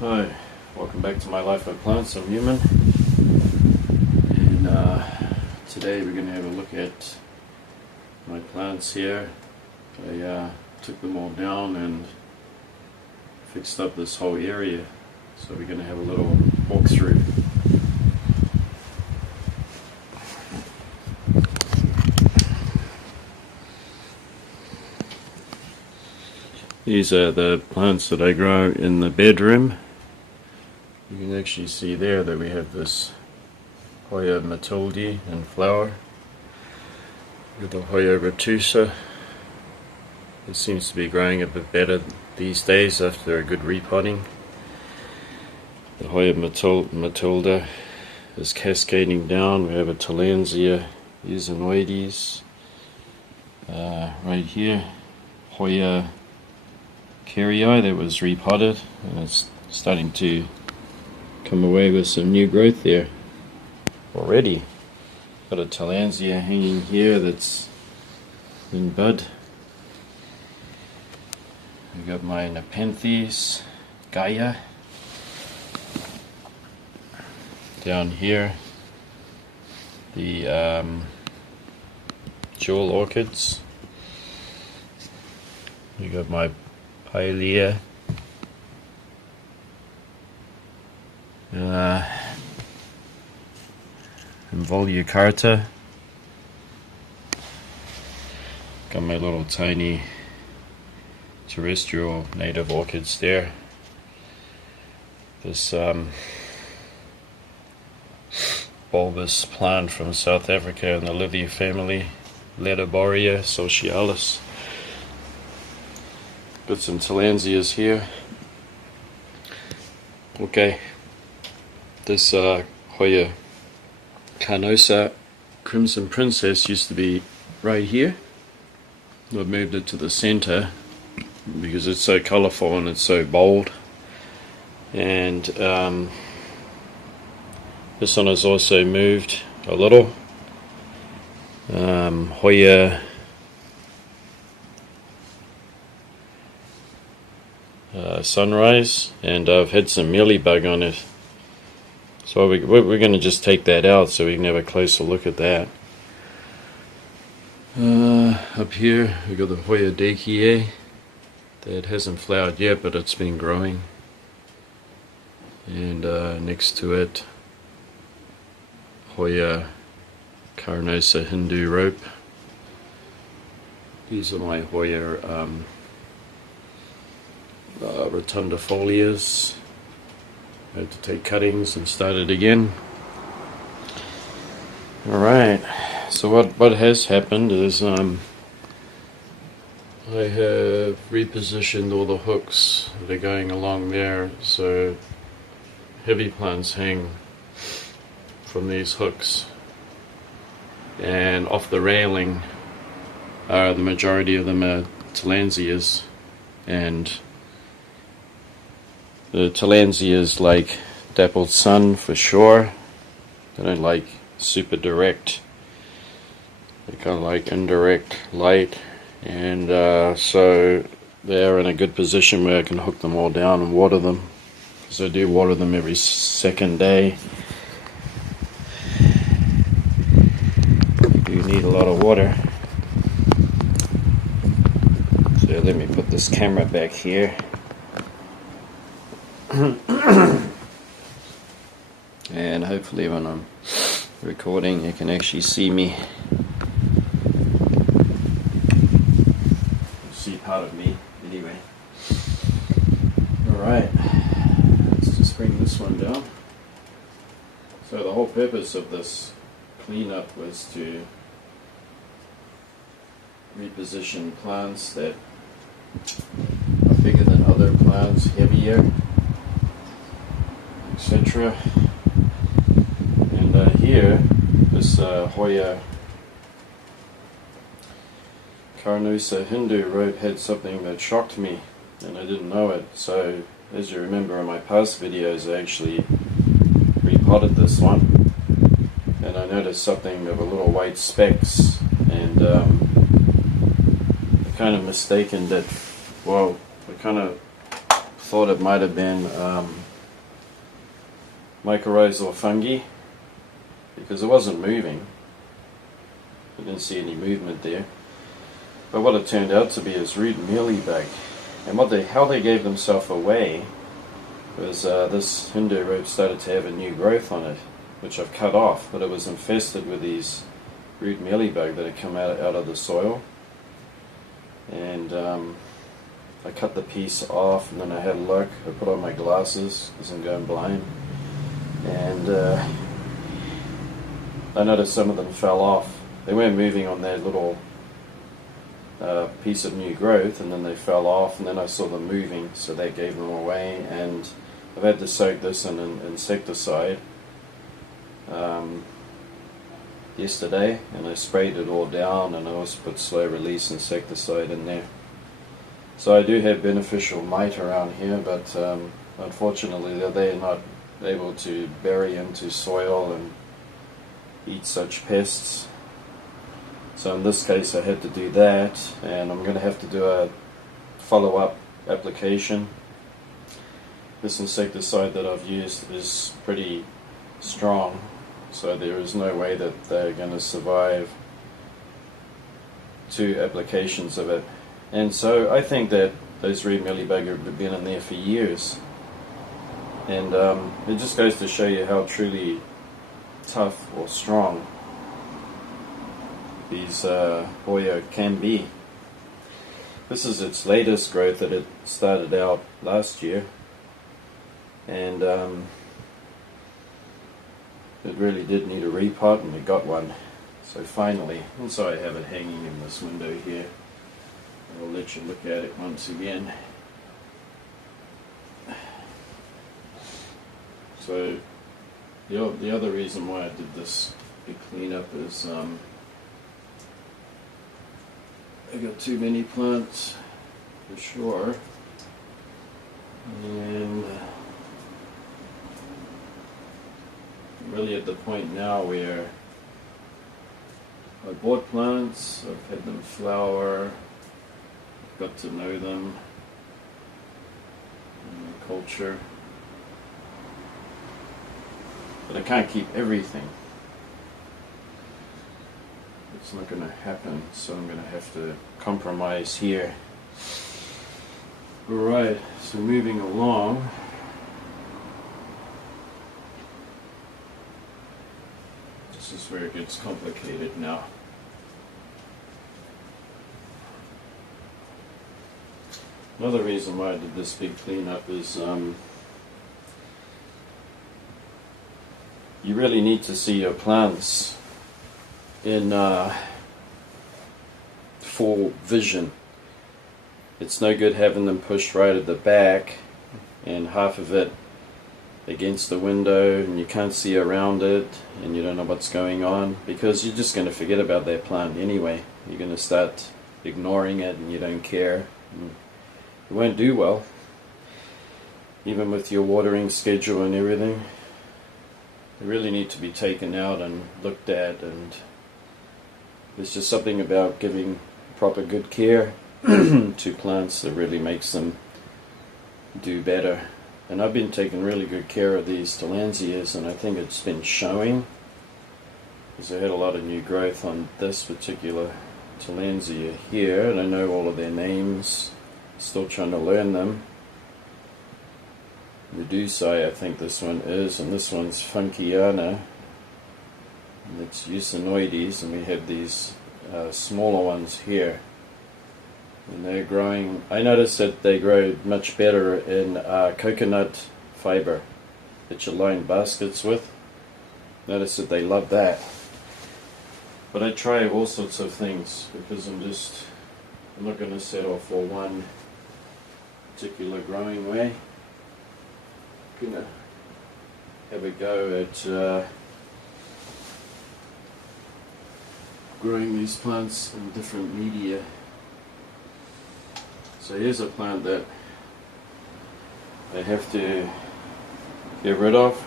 Hi, welcome back to my life of plants. I'm Human, and today we're going to have a look at my plants here. I took them all down and fixed up this whole area, so we're going to have a little walkthrough. These are the plants that I grow in the bedroom. You can actually see there that we have this Hoya Matilde in flower with the Hoya retusa. It seems to be growing a bit better these days after a good repotting. The Hoya Matilda is cascading down. We have a Tillandsia usinoides right here. Hoya Kerrii that was repotted, and it's starting to come away with some new growth there already. Got a Tillandsia hanging here that's in bud. We got my Nepenthes Gaia down here. The jewel orchids. We got my Pilea. Involucrata. Got my little tiny terrestrial native orchids there. This bulbous plant from South Africa in the Lithia family, Ladderboria socialis. Got some Tillandsias here. Okay, this Hoya Carnosa Crimson Princess used to be right here. I've moved it to the center because it's so colorful and it's so bold. And this one has also moved a little. Hoya Sunrise, and I've had some mealybug on it, so we're going to just take that out so we can have a closer look at that. Up here we got the Hoya Daikie that hasn't flowered yet, but it's been growing, and next to it Hoya Carnosa Hindu rope. These are my Hoya rotundifolias. I had to take cuttings and start it again. Alright, so what has happened is I have repositioned all the hooks that are going along there, so heavy plants hang from these hooks, and off the railing the majority of them are Tillandsias, and the Tillandsias like dappled sun for sure. They don't like super direct. They kind of like indirect light, and so they're in a good position where I can hook them all down and water them, because I do water them every second day. You need a lot of water. So let me put this camera back here. And hopefully when I'm recording you can actually see me. See part of me anyway. Alright, let's just bring this one down. So the whole purpose of this cleanup was to reposition plants that are bigger than other plants, heavier, etc. And here, this Hoya Carnosa Hindu rope had something that shocked me, and I didn't know it. So, as you remember in my past videos, I actually repotted this one, and I noticed something of a little white specks, and I kind of mistaken that, well, I kind of thought it might have been mycorrhizal fungi, because it wasn't moving. I didn't see any movement there. But what it turned out to be is root mealybug. And how they gave themselves away was this Hindu root started to have a new growth on it, which I've cut off, but it was infested with these root mealybug that had come out of the soil. And I cut the piece off, and then I had a look. I put on my glasses because I'm going blind, and I noticed some of them fell off. They weren't moving on that little piece of new growth, and then they fell off, and then I saw them moving, so that gave them away. And I've had to soak this in an insecticide yesterday, and I sprayed it all down, and I also put slow release insecticide in there. So I do have beneficial mite around here, but unfortunately they're not able to bury into soil and eat such pests. So in this case I had to do that, and I'm going to have to do a follow-up application. This insecticide that I've used is pretty strong, so there is no way that they're going to survive 2 applications of it. And so I think that those root mealybug have been in there for years, and it just goes to show you how truly tough or strong these Hoya can be. This is its latest growth that it started out last year, and it really did need a repot, and we got one. So finally, and so I have it hanging in this window here. I'll let you look at it once again. So the other reason why I did this big cleanup is I got too many plants for sure, and I'm really at the point now where I bought plants, I've had them flower, got to know them, and culture, but I can't keep everything. It's not going to happen, so I'm going to have to compromise here. Alright, so moving along. This is where it gets complicated now. Another reason why I did this big cleanup is you really need to see your plants in full vision. It's no good having them pushed right at the back and half of it against the window, and you can't see around it, and you don't know what's going on, because you're just going to forget about that plant anyway. You're going to start ignoring it, and you don't care. It won't do well, even with your watering schedule and everything. They really need to be taken out and looked at, and there's just something about giving proper good care to plants that really makes them do better. And I've been taking really good care of these tillandsias, and I think it's been showing, because I had a lot of new growth on this particular tillandsia here, and I know all of their names, still trying to learn them. Reduci, I think this one is, and this one's Funkiana, and it's Usinoides, and we have these smaller ones here, and they're growing. I noticed that they grow much better in coconut fiber that you line baskets with. Notice that they love that. But I try all sorts of things, because I'm not going to settle for one particular growing way. I'm going to have a go at growing these plants in different media. So here's a plant that I have to get rid of,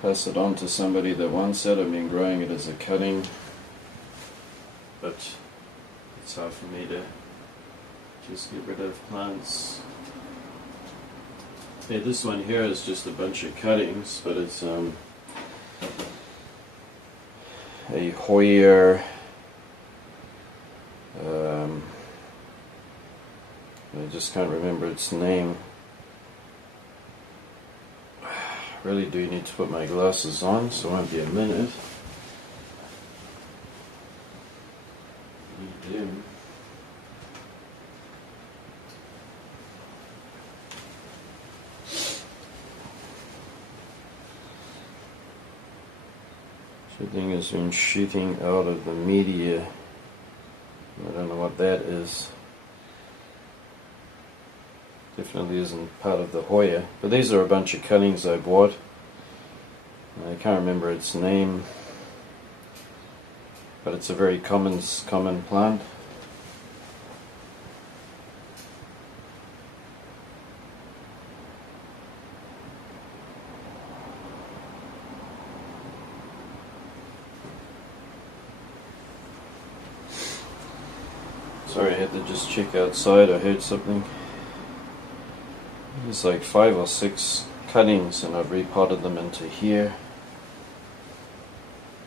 pass it on to somebody that wants it. I've been growing it as a cutting, but it's hard for me to just get rid of plants Okay, this one here is just a bunch of cuttings, but it's a Hoyer. I just can't remember its name. Really do need to put my glasses on, so it won't be a minute. Dim. The thing has been shooting out of the media. I don't know what that is. Definitely isn't part of the Hoya. But these are a bunch of cuttings I bought. I can't remember its name, but it's a very common plant. Sorry, I had to just check outside. I heard something. There's like 5 or 6 cuttings, and I've repotted them into here.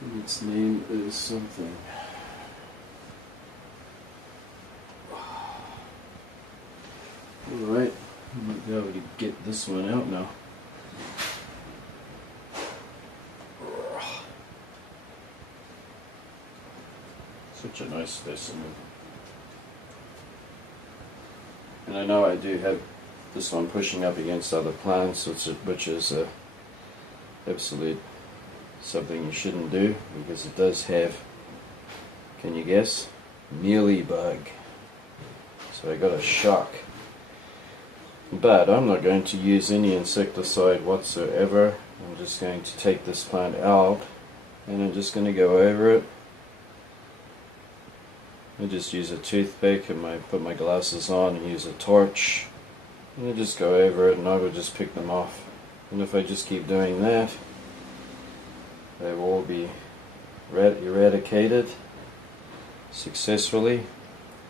And its name is something. Alright, I might be able to get this one out now. Such a nice specimen. And I know I do have this one pushing up against other plants, which is absolute something you shouldn't do, because it does have, can you guess, mealybug. So I got a shock. But I'm not going to use any insecticide whatsoever. I'm just going to take this plant out, and I'm just going to go over it. I just use a toothpick and put my glasses on and use a torch, and I just go over it, and I will just pick them off. And if I just keep doing that, they will all be eradicated successfully.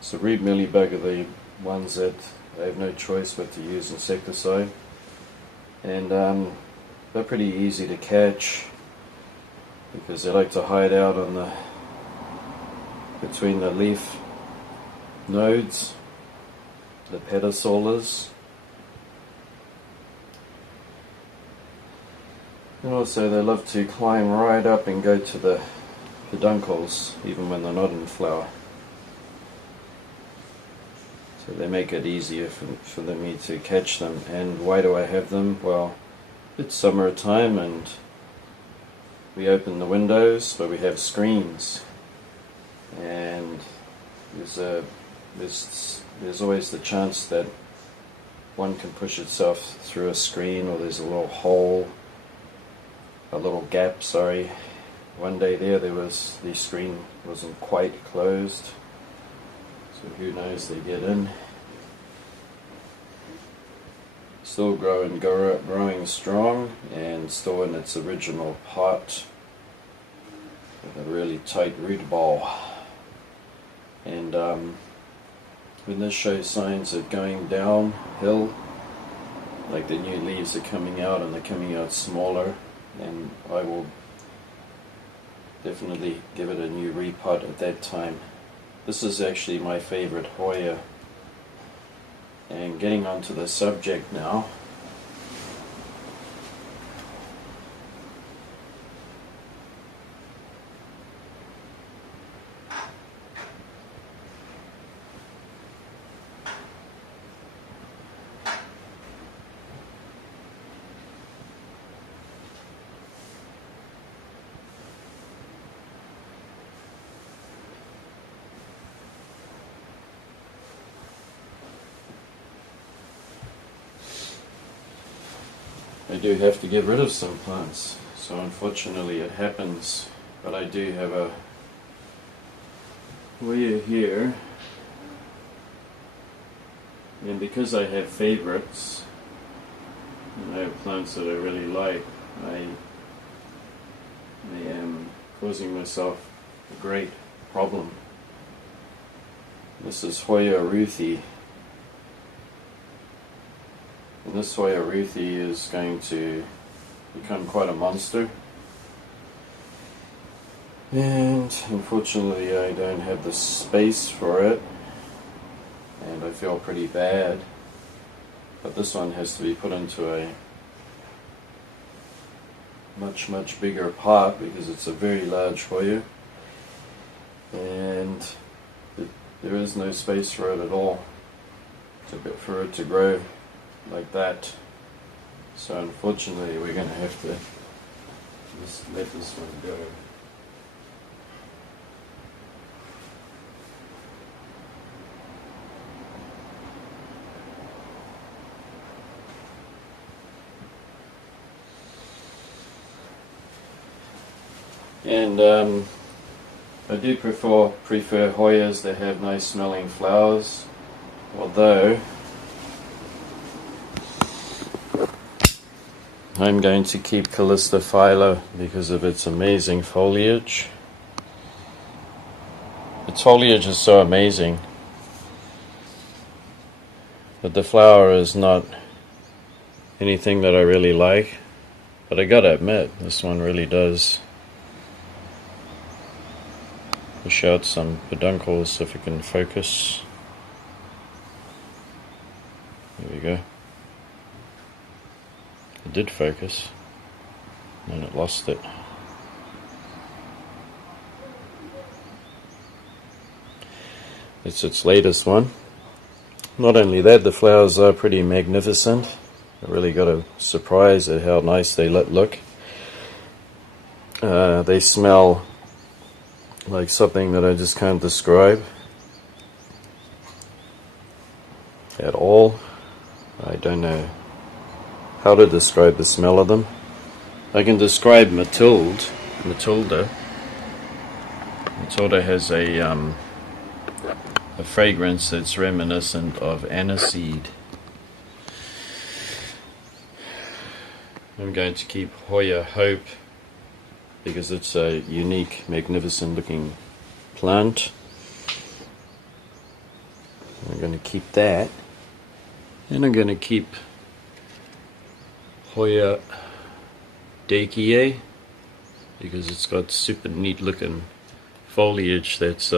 So root mealybug are the ones that I have no choice but to use insecticide, and they're pretty easy to catch because they like to hide out on between the leaf nodes, the pedicellars, and also they love to climb right up and go to the peduncles even when they're not in flower. So they make it easier for me to catch them. And why do I have them? Well, it's summertime and we open the windows, but we have screens, and there's always the chance that one can push itself through a screen, or there's a little hole, a little gap, sorry. One day the screen wasn't quite closed, so who knows, they get in. Still growing strong, and still in its original pot with a really tight root ball. And when this shows signs of going downhill, like the new leaves are coming out and they're coming out smaller, and I will definitely give it a new repot at that time. This is actually my favorite Hoya. And getting onto the subject now, I do have to get rid of some plants, so unfortunately it happens. But I do have a Hoya here, and because I have favorites and I have plants that I really like, I am causing myself a great problem. This is Hoya Ruthie. And this Hoya Ruthie is going to become quite a monster. And unfortunately I don't have the space for it, and I feel pretty bad. But this one has to be put into a much bigger pot because it's a very large Hoya, and there is no space for it at all for it to grow like that. So unfortunately we're going to have to just let this one go. And I do prefer Hoyas that have nice smelling flowers, although I'm going to keep Callista Phyla because of its amazing foliage. Its foliage is so amazing, but the flower is not anything that I really like. But I gotta admit, this one really does push out some peduncles if it can focus. There we go. It did focus, and it lost it. It's its latest one. Not only that, the flowers are pretty magnificent. I really got a surprise at how nice they look. They smell like something that I just can't describe at all. I don't know how to describe the smell of them. I can describe Matilda. Matilda has a fragrance that's reminiscent of aniseed. I'm going to keep Hoya Hope because it's a unique, magnificent looking plant. I'm going to keep that, and I'm going to keep Hoya Daikie because it's got super neat looking foliage that's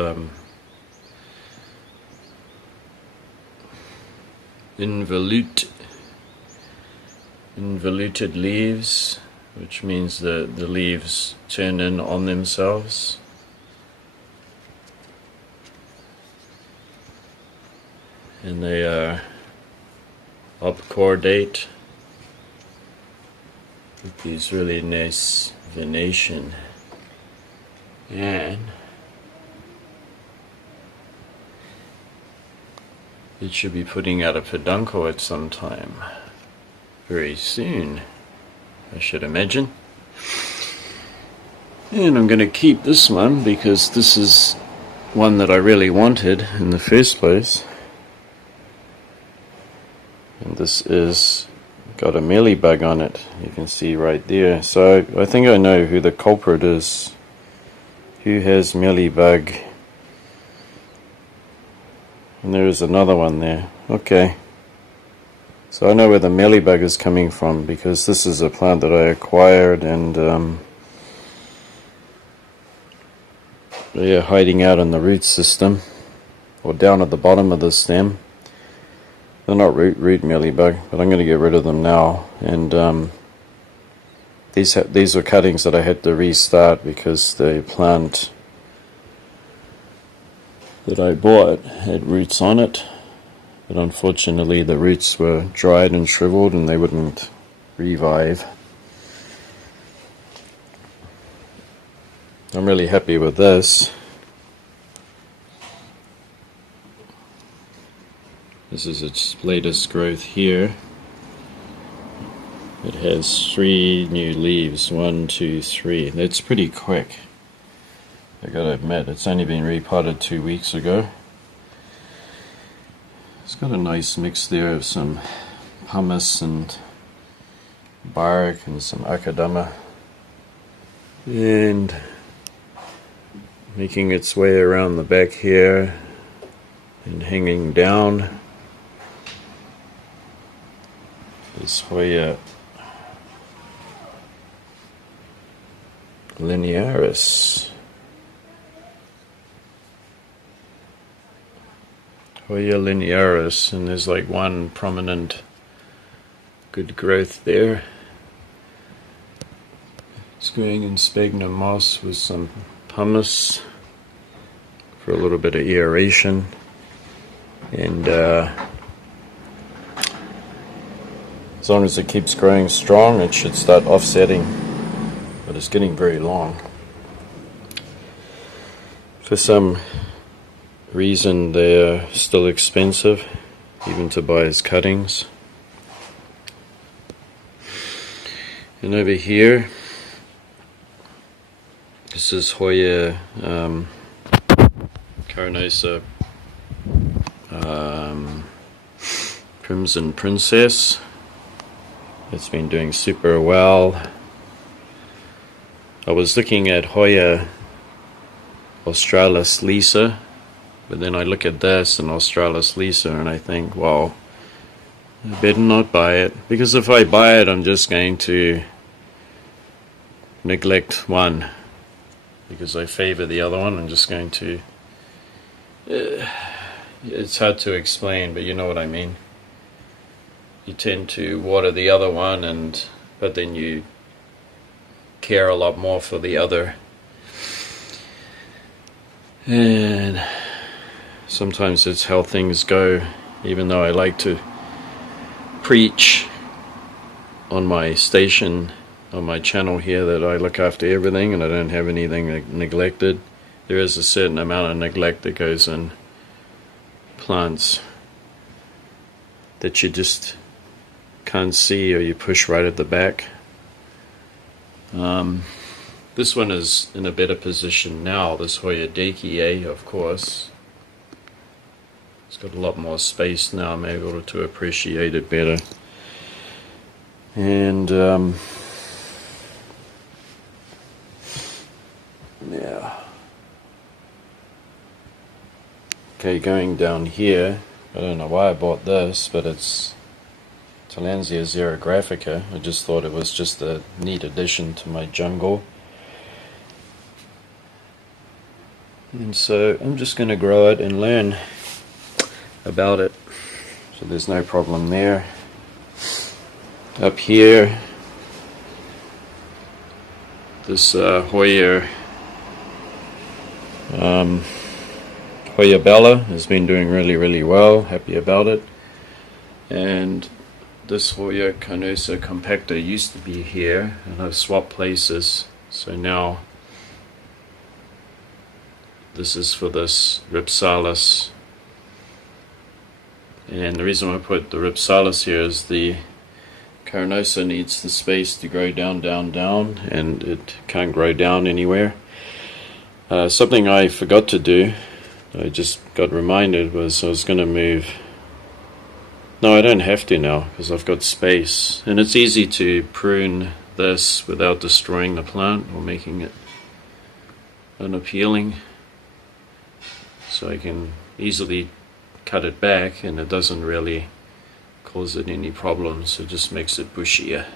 involuted leaves, which means the leaves turn in on themselves. And they are upcordate with these really nice venation. And it should be putting out a peduncle at some time very soon, I should imagine. And I'm going to keep this one because this is one that I really wanted in the first place. And this is got a mealybug on it, you can see right there. So I think I know who the culprit is. Who has mealybug? And there is another one there. Okay. So I know where the mealybug is coming from because this is a plant that I acquired, and they're hiding out in the root system or down at the bottom of the stem. They're not root mealybug, but I'm going to get rid of them now. And these were cuttings that I had to restart because the plant that I bought had roots on it. But unfortunately the roots were dried and shriveled and they wouldn't revive. I'm really happy with this. This is its latest growth here. It has 3 new leaves, 1, 2, 3. That's pretty quick. I gotta admit, it's only been repotted 2 weeks ago. It's got a nice mix there of some pumice and bark and some akadama, and making its way around the back here and hanging down. is Hoya linearis. Hoya linearis, and there's like one prominent good growth there. It's growing in sphagnum moss with some pumice for a little bit of aeration, and as long as it keeps growing strong, it should start offsetting, but it's getting very long. For some reason, they're still expensive, even to buy as cuttings. And over here, this is Hoya Carnosa Crimson Princess. It's been doing super well. I was looking at Hoya Australis Lisa, but then I look at this and Australis Lisa and I think, well, I better not buy it, because if I buy it, I'm just going to neglect one because I favor the other one. I'm just going to it's hard to explain, but you know what I mean. You tend to water the other one, but then you care a lot more for the other. And sometimes it's how things go, even though I like to preach on my station, on my channel here, that I look after everything and I don't have anything neglected. There is a certain amount of neglect that goes in plants that you just can't see, or you push right at the back. This one is in a better position now, this Hoya Deikie, of course. It's got a lot more space now, I'm able to appreciate it better. And yeah. Okay, going down here, I don't know why I bought this, but it's Tillandsia xerographica. I just thought it was just a neat addition to my jungle. And so I'm just going to grow it and learn about it. So there's no problem there. Up here, this Hoya Bella has been doing really well. Happy about it. And this Hoya Carnosa compacta used to be here, and I've swapped places. So now this is for this Ripsalis. And the reason I put the Ripsalis here is the Carnosa needs the space to grow down, and it can't grow down anywhere. Something I forgot to do, I just got reminded, was I was going to move. No, I don't have to now because I've got space, and it's easy to prune this without destroying the plant or making it unappealing. So I can easily cut it back and it doesn't really cause it any problems. It just makes it bushier.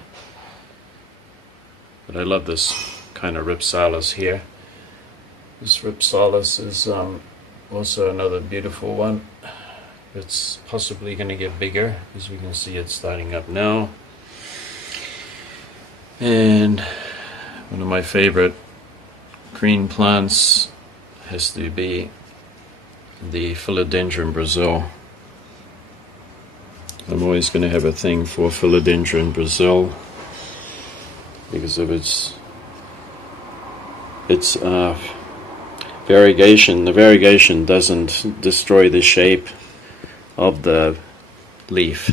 But I love this kind of Ripsalis here. This Ripsalis is also another beautiful one. It's possibly going to get bigger, as we can see it's starting up now. And one of my favorite green plants has to be the Philodendron Brazil. I'm always going to have a thing for Philodendron Brazil because of its variegation. The variegation doesn't destroy the shape of the leaf,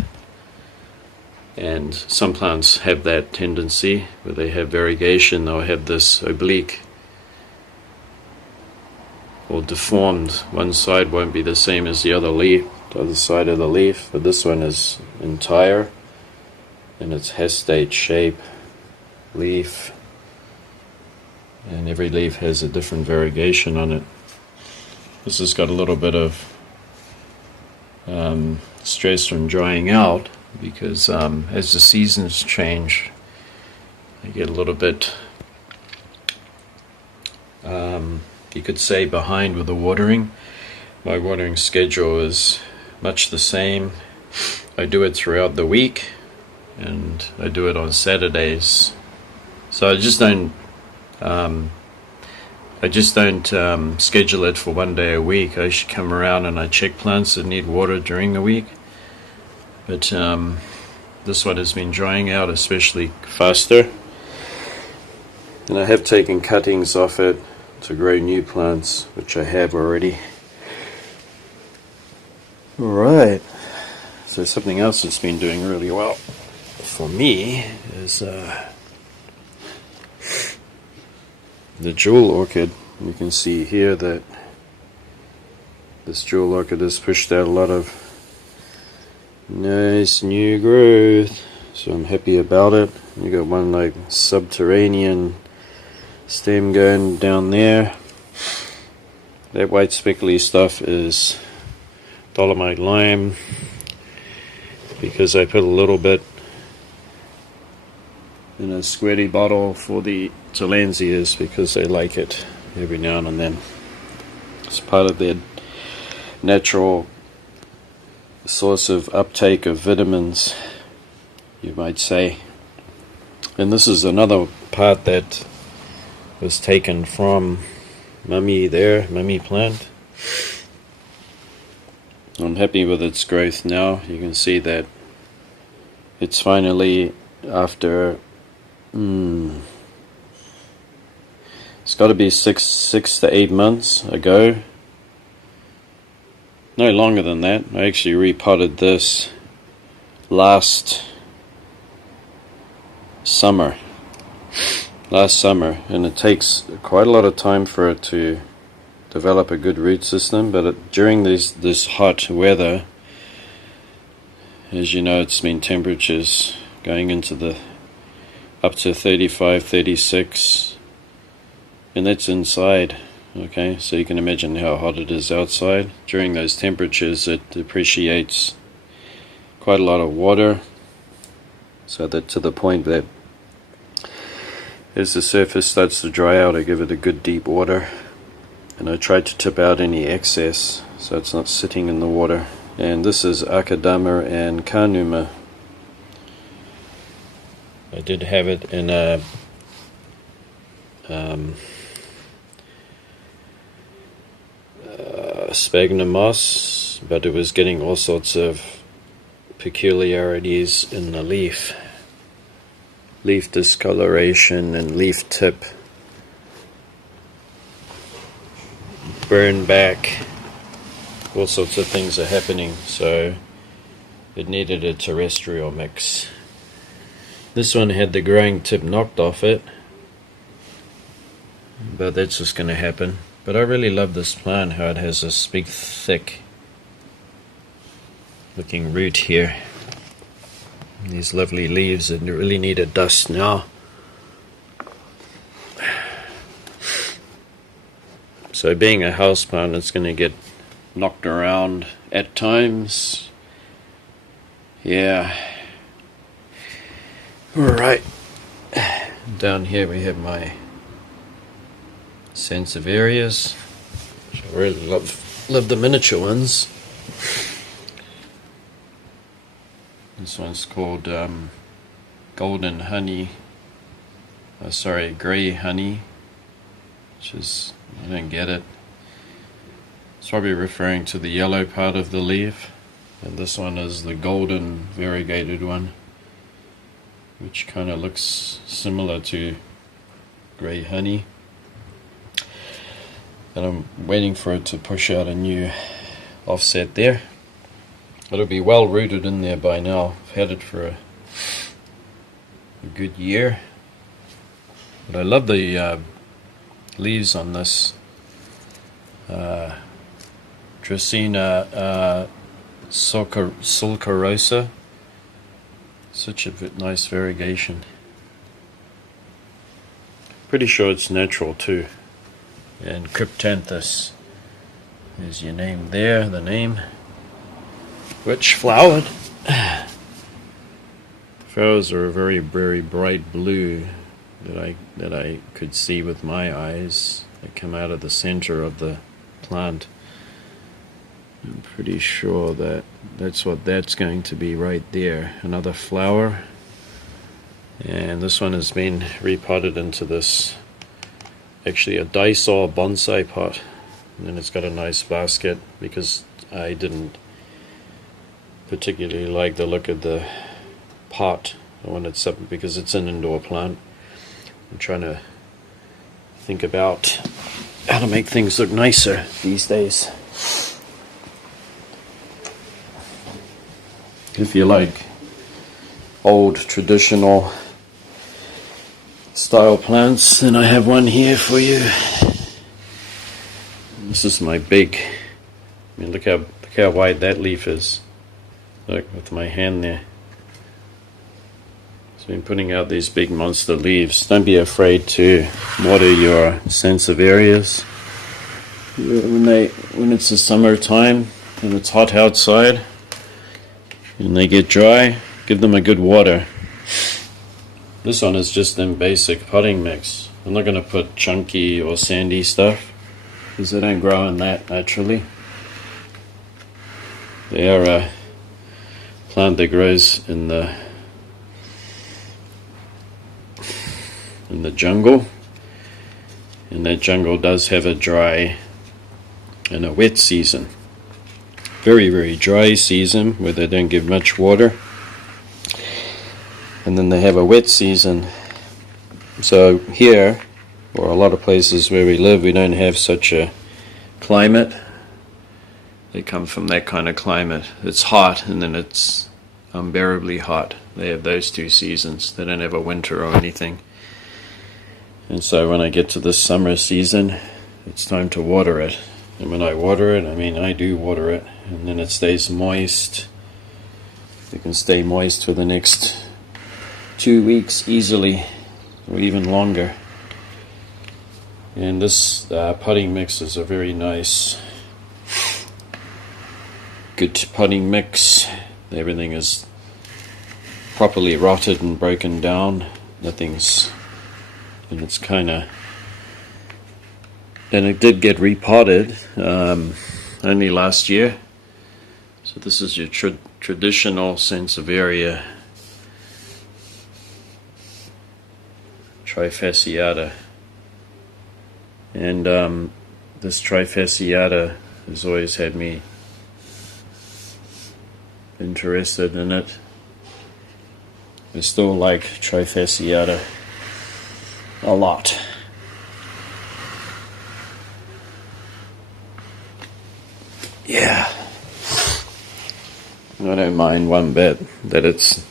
and some plants have that tendency where they have variegation. They'll have this oblique or deformed, one side won't be the same as the other leaf, the other side of the leaf, but this one is entire in its hestate shape leaf, and every leaf has a different variegation on it. This has got a little bit of stress from drying out, because as the seasons change, I get a little bit, you could say, behind with the watering. My watering schedule is much the same. I do it throughout the week, and I do it on Saturdays. So I just don't schedule it for one day a week. I should come around and I check plants that need water during the week. But this one has been drying out especially faster. And I have taken cuttings off it to grow new plants, which I have already. Alright, so something else that's been doing really well for me is the jewel orchid. You can see here that this jewel orchid has pushed out a lot of nice new growth, so I'm happy about it. You got one like subterranean stem going down there. That white speckly stuff is dolomite lime, because I put a little bit in a squirty bottle for the Tillandsias because they like it every now and then. It's part of their natural source of uptake of vitamins, you might say. And this is another part that was taken from Mummy plant. I'm happy with its growth now. You can see that it's finally, after it's got to be six to 8 months ago. No longer than that. I actually repotted this last summer, and it takes quite a lot of time for it to develop a good root system. But during this hot weather, as you know, it's been temperatures going into the up to 35, 36, and that's inside. Okay, so you can imagine how hot it is outside. During those temperatures, it appreciates quite a lot of water, so that to the point that as the surface starts to dry out, I give it a good deep water, and I try to tip out any excess so it's not sitting in the water. And this is Akadama and Kanuma. I did have it in a sphagnum moss, but it was getting all sorts of peculiarities in the leaf discoloration and leaf tip, burn back, all sorts of things are happening, so it needed a terrestrial mix. This one had the growing tip knocked off it, but that's just going to happen. But I really love this plant, how it has this big thick looking root here. These lovely leaves that really need a dust now. So being a house plant, it's going to get knocked around at times. Yeah. Alright. Down here we have my Sansevierias, which I really love the miniature ones. This one's called golden honey, grey honey, which is, I don't get it. It's probably referring to the yellow part of the leaf. And this one is the golden variegated one, which kind of looks similar to grey honey. And I'm waiting for it to push out a new offset there. It'll be well rooted in there by now. I've had it for a good year. But I love the leaves on this Dracaena sulcarosa. Such a nice variegation. Pretty sure it's natural too. And Cryptanthus is your name there, the name, which flowered flowers are a very, very bright blue that I could see with my eyes. They come out of the center of the plant. I'm pretty sure that that's what that's going to be right there. Another flower. And this one has been repotted into this, actually a Daiso bonsai pot. And then it's got a nice basket because I didn't particularly like the look of the pot. I wanted something because it's an indoor plant. I'm trying to think about how to make things look nicer these days. If you like old traditional style plants, then I have one here for you. This is my big, I mean look how wide that leaf is. Look, with my hand there. It's been putting out these big monster leaves. Don't be afraid to water your sansevierias. When it's the summertime and it's hot outside and they get dry, give them a good water. This one is just in basic potting mix. I'm not going to put chunky or sandy stuff because they don't grow in that naturally. They are a plant that grows in the jungle, and that jungle does have a dry and a wet season. Very, very dry season where they don't give much water, and then they have a wet season. So here, or a lot of places where we live, we don't have such a climate. They come from that kind of climate. It's hot and then it's unbearably hot. They have those two seasons. They don't have a winter or anything. And so when I get to this summer season, it's time to water it. And when I water it, I mean I do water it, and then it stays moist. It can stay moist for the next 2 weeks easily, or even longer. And this potting mix is a very nice, good potting mix. Everything is properly rotted and broken down. Nothing's, and it's kind of, and it did get repotted only last year. So this is your traditional Sansevieria trifasciata, and this trifasciata has always had me interested in it. I still like trifasciata a lot. Yeah, I don't mind one bit that it's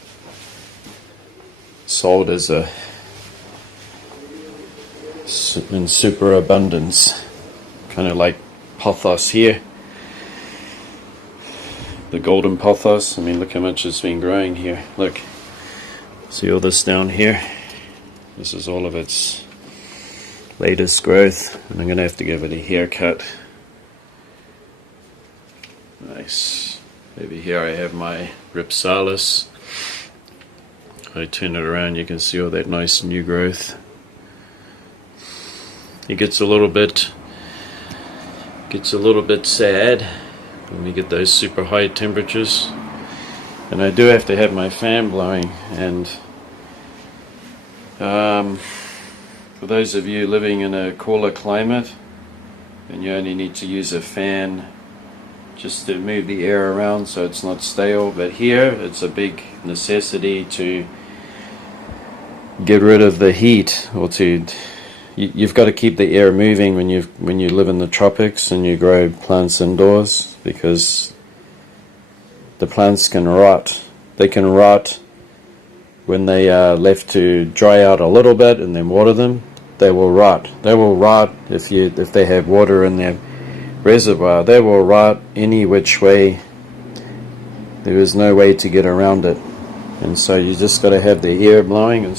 sold as a in superabundance, kind of like pothos here, the golden pothos. I mean, look how much it's been growing here. Look, see all this down here? This is all of its latest growth, and I'm going to have to give it a haircut. Nice. Over here I have my Ripsalis. If I turn it around, you can see all that nice new growth. It gets a little bit sad when we get those super high temperatures, and I do have to have my fan blowing. And for those of you living in a cooler climate, and you only need to use a fan just to move the air around so it's not stale, but here it's a big necessity to get rid of the heat, or you've got to keep the air moving when you live in the tropics and you grow plants indoors, because the plants can rot. They can rot when they are left to dry out a little bit and then water them. They will rot. They will rot if they have water in their reservoir. They will rot any which way. There is no way to get around it, and so you just got to have the air blowing.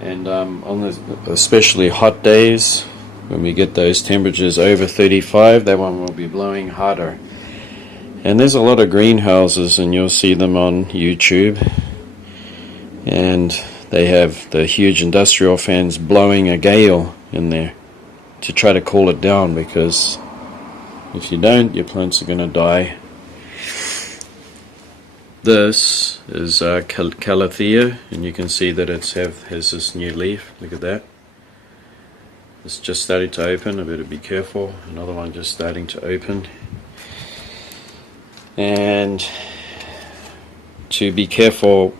And on the especially hot days, when we get those temperatures over 35, that one will be blowing harder. And there's a lot of greenhouses, and you'll see them on YouTube, and they have the huge industrial fans blowing a gale in there to try to cool it down, because if you don't, your plants are going to die. This is Calathea, and you can see that it has this new leaf. Look at that. It's just starting to open. I better be careful. Another one just starting to open. And to be careful,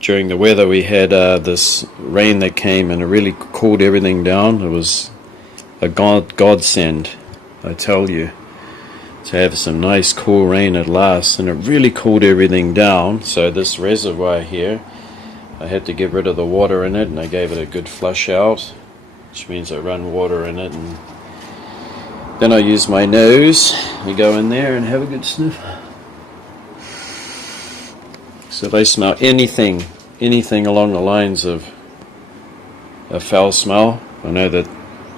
during the weather we had this rain that came and it really cooled everything down. It was a godsend, I tell you, to have some nice cool rain at last, and it really cooled everything down. So this reservoir here, I had to get rid of the water in it, and I gave it a good flush out, which means I run water in it, and then I use my nose. You go in there and have a good sniff. So if I smell anything along the lines of a foul smell, I know that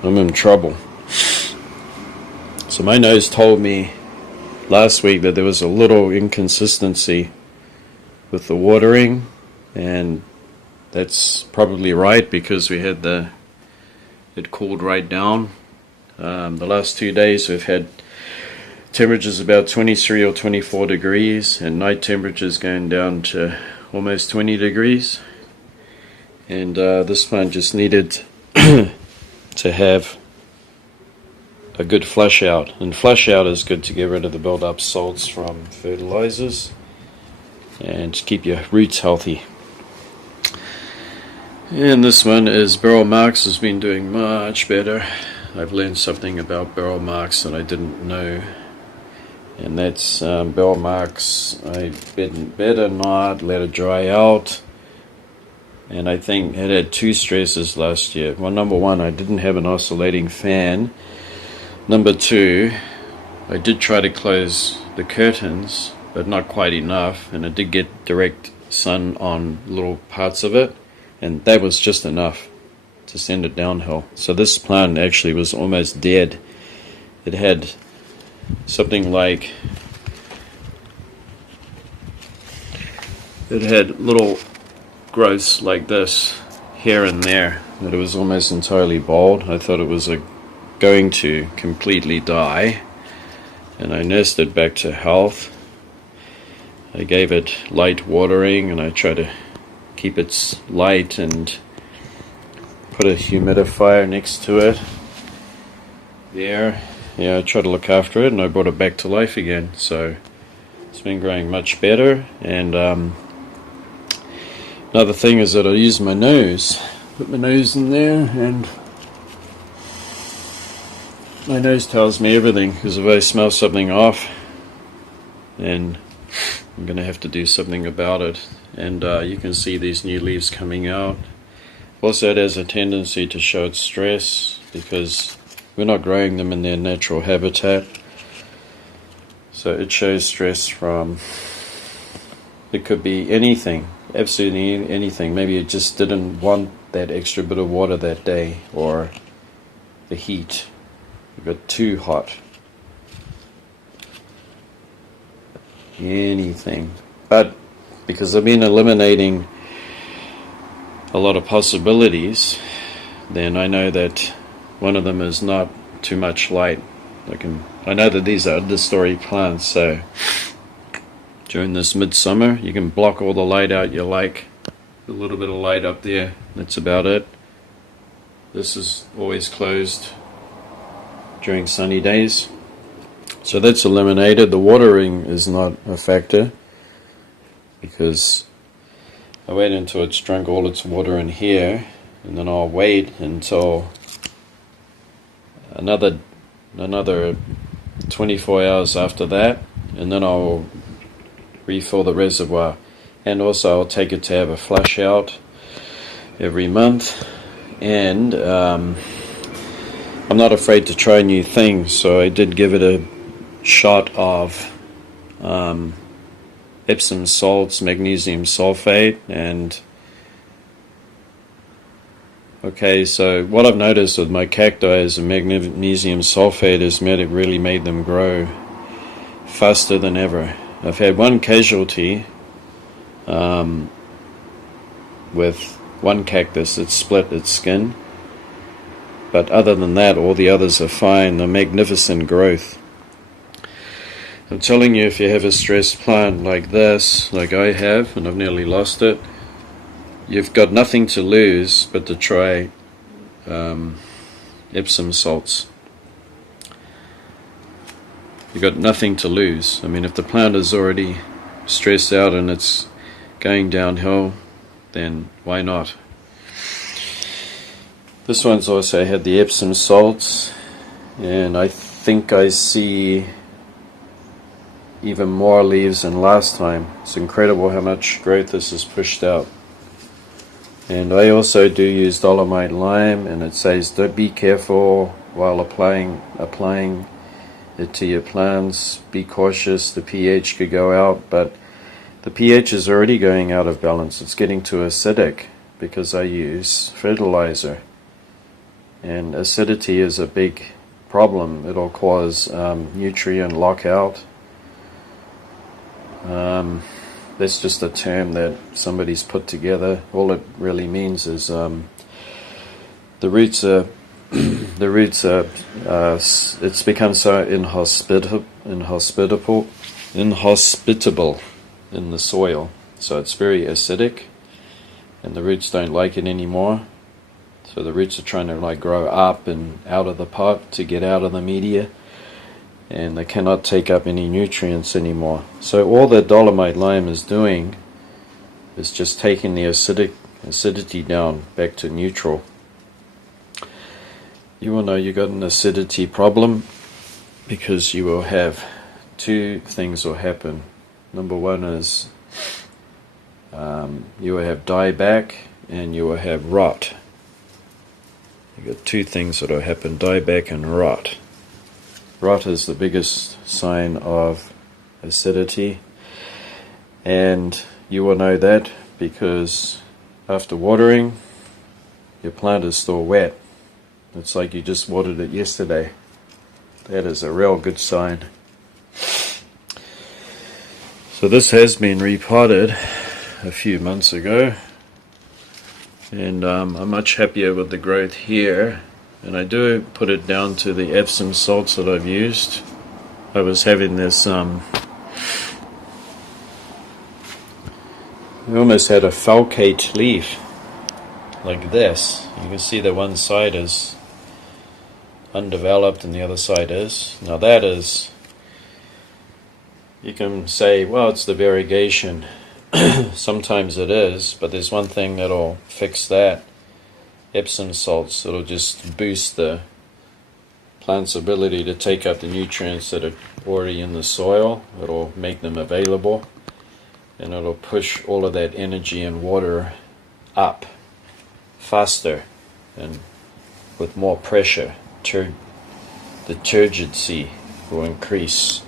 I'm in trouble. So my nose told me last week that there was a little inconsistency with the watering, and that's probably right, because we had it cooled right down. The last 2 days we've had temperatures about 23 or 24 degrees, and night temperatures going down to almost 20 degrees. And this plant just needed to have a good flush out, and flush out is good to get rid of the build up salts from fertilizers and to keep your roots healthy. And this one is barrel marks, has been doing much better. I've learned something about barrel marks that I didn't know, and that's barrel marks I better not let it dry out. And I think it had two stresses last year. Well, number one, I didn't have an oscillating fan. Number two, I did try to close the curtains, but not quite enough, and it did get direct sun on little parts of it, and that was just enough to send it downhill. So this plant actually was almost dead. It had something like, it had little growths like this here and there, but it was almost entirely bald. I thought it was going to completely die, and I nursed it back to health. I gave it light watering, and I tried to keep it light and put a humidifier next to it there. Yeah, I tried to look after it, and I brought it back to life again. So it's been growing much better. And another thing is that I use my nose. Put my nose in there, and my nose tells me everything, because if I smell something off, then I'm going to have to do something about it. And you can see these new leaves coming out. Also, it has a tendency to show its stress, because we're not growing them in their natural habitat. So it shows stress from, it could be anything, absolutely anything. Maybe it just didn't want that extra bit of water that day, or the heat. It got too hot. Anything. But because I've been eliminating a lot of possibilities, then I know that one of them is not too much light. I know that these are understory plants, so during this midsummer you can block all the light out you like. A little bit of light up there, that's about it. This is always closed during sunny days, so that's eliminated. The watering is not a factor, because I wait until it's drunk all its water in here, and then I'll wait until another 24 hours after that, and then I'll refill the reservoir. And also I'll take it to have a flush out every month. And I'm not afraid to try new things, so I did give it a shot of Epsom salts, magnesium sulfate, and okay, so what I've noticed with my cacti is the magnesium sulfate has really made them grow faster than ever. I've had one casualty, with one cactus that split its skin, but other than that, all the others are fine. They're magnificent growth. I'm telling you, if you have a stressed plant like this, like I have, and I've nearly lost it, you've got nothing to lose but to try Epsom salts. You've got nothing to lose. I mean, if the plant is already stressed out and it's going downhill, then why not? This one's also had the Epsom salts, and I think I see even more leaves than last time. It's incredible how much growth this has pushed out. And I also do use dolomite lime, and it says don't be careful while applying it to your plants. Be cautious, the pH could go out, but the pH is already going out of balance. It's getting too acidic because I use fertilizer, and acidity is a big problem. It'll cause nutrient lockout. That's just a term that somebody's put together. All it really means is the roots are it's become so inhospitable in the soil, so it's very acidic, and the roots don't like it anymore. So the roots are trying to like grow up and out of the pot to get out of the media, and they cannot take up any nutrients anymore. So all that dolomite lime is doing is just taking the acidity down back to neutral. You will know you got an acidity problem because you will have two things will happen. Number one is you will have dieback and you will have rot. You got two things that will happen: dieback and rot. Rot is the biggest sign of acidity, and you will know that because after watering, your plant is still wet. It's like you just watered it yesterday. That is a real good sign. So this has been repotted a few months ago, and I'm much happier with the growth here. And I do put it down to the Epsom salts that I've used. I was having this, I almost had a falcate leaf, like this. You can see that one side is undeveloped and the other side is. Now that is, you can say, well, it's the variegation. Sometimes it is, but there's one thing that'll fix that. Epsom salts. It'll just boost the plant's ability to take up the nutrients that are already in the soil. It'll make them available, and it'll push all of that energy and water up faster and with more pressure. The turgency will increase,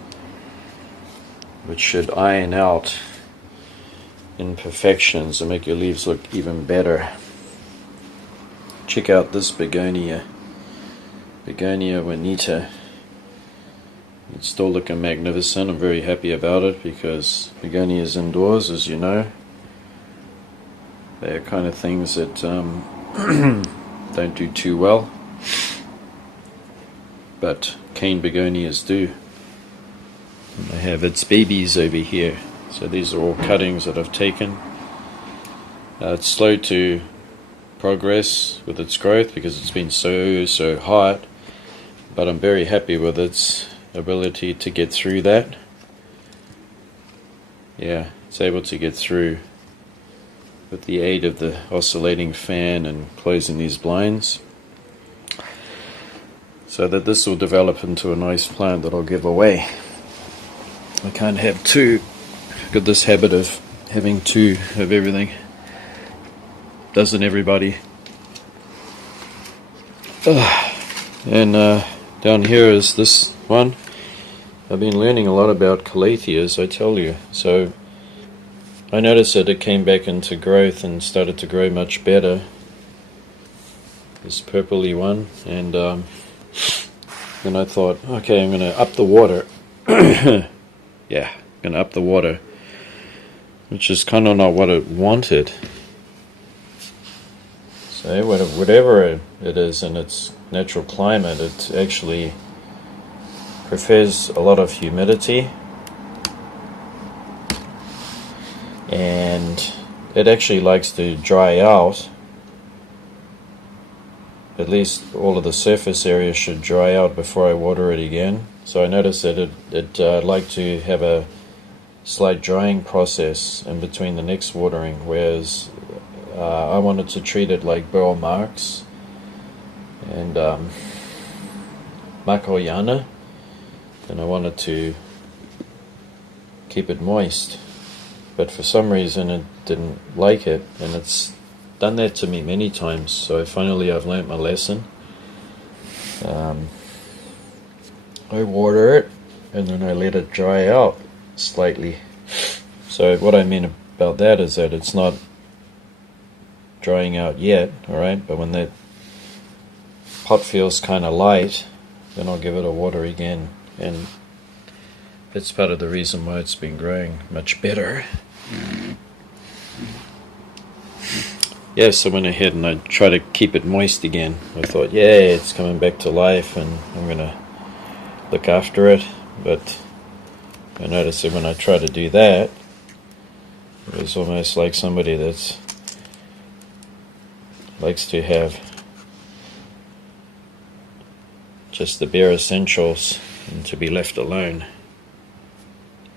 which should iron out imperfections and make your leaves look even better. Check out this begonia Juanita. It's still looking magnificent. I'm very happy about it because begonias indoors, as you know, they are kind of things that don't do too well, but cane begonias do. And I have its babies over here. So these are all cuttings that I've taken. It's slow to progress with its growth because it's been so hot, but I'm very happy with its ability to get through that. Yeah, it's able to get through with the aid of the oscillating fan and closing these blinds, so that this will develop into a nice plant that I'll give away. I can't have two. I've got this habit of having two of everything. Doesn't everybody? And down here is this one. I've been learning a lot about calatheas, I tell you. So I noticed that it came back into growth and started to grow much better. This purpley one, and then I thought, okay, I'm going to up the water. Yeah, I'm going to up the water, which is kind of not what it wanted. So whatever it is in its natural climate, it actually prefers a lot of humidity, and it actually likes to dry out. At least all of the surface area should dry out before I water it again. So I noticed that it like to have a slight drying process in between the next watering, whereas I wanted to treat it like burl marks and makoyana, and I wanted to keep it moist, but for some reason it didn't like it, and it's done that to me many times. So finally I've learnt my lesson. I water it and then I let it dry out slightly. So what I mean about that is that it's not drying out yet, alright, but when that pot feels kind of light, then I'll give it a water again, and that's part of the reason why it's been growing much better. Yeah, so I went ahead and I tried to keep it moist again. I thought, yeah, it's coming back to life and I'm going to look after it. But I noticed that when I try to do that, it was almost like somebody that likes to have just the bare essentials and to be left alone.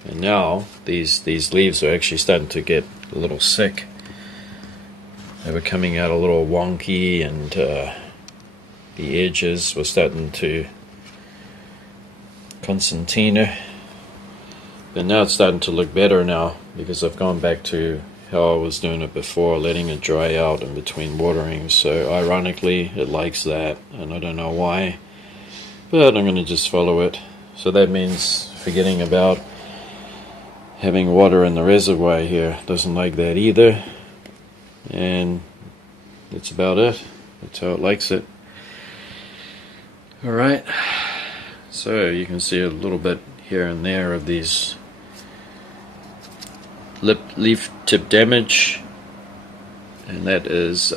And now these leaves are actually starting to get a little sick. They were coming out a little wonky, and the edges were starting to concertina. But now it's starting to look better now, because I've gone back to how I was doing it before, letting it dry out in between waterings. So ironically, it likes that, and I don't know why, but I'm going to just follow it. So that means forgetting about having water in the reservoir here. Doesn't like that either. And that's about it. That's how it likes it. Alright, so you can see a little bit here and there of these leaf tip damage, and that is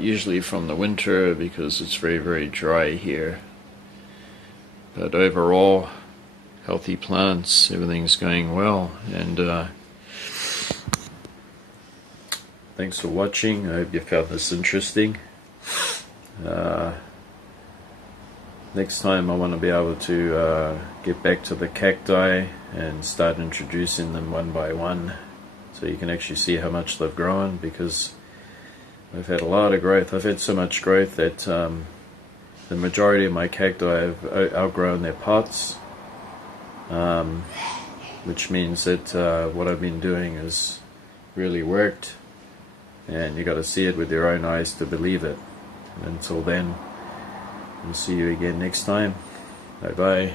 usually from the winter because it's very, very dry here. But overall, healthy plants, everything's going well, and thanks for watching. I hope you found this interesting. Next time I want to be able to get back to the cacti and start introducing them one by one, so you can actually see how much they've grown, because I've had a lot of growth. I've had so much growth that the majority of my cacti have outgrown their pots, which means that what I've been doing has really worked. And you got to see it with your own eyes to believe it. And until then, we'll see you again next time. Bye bye.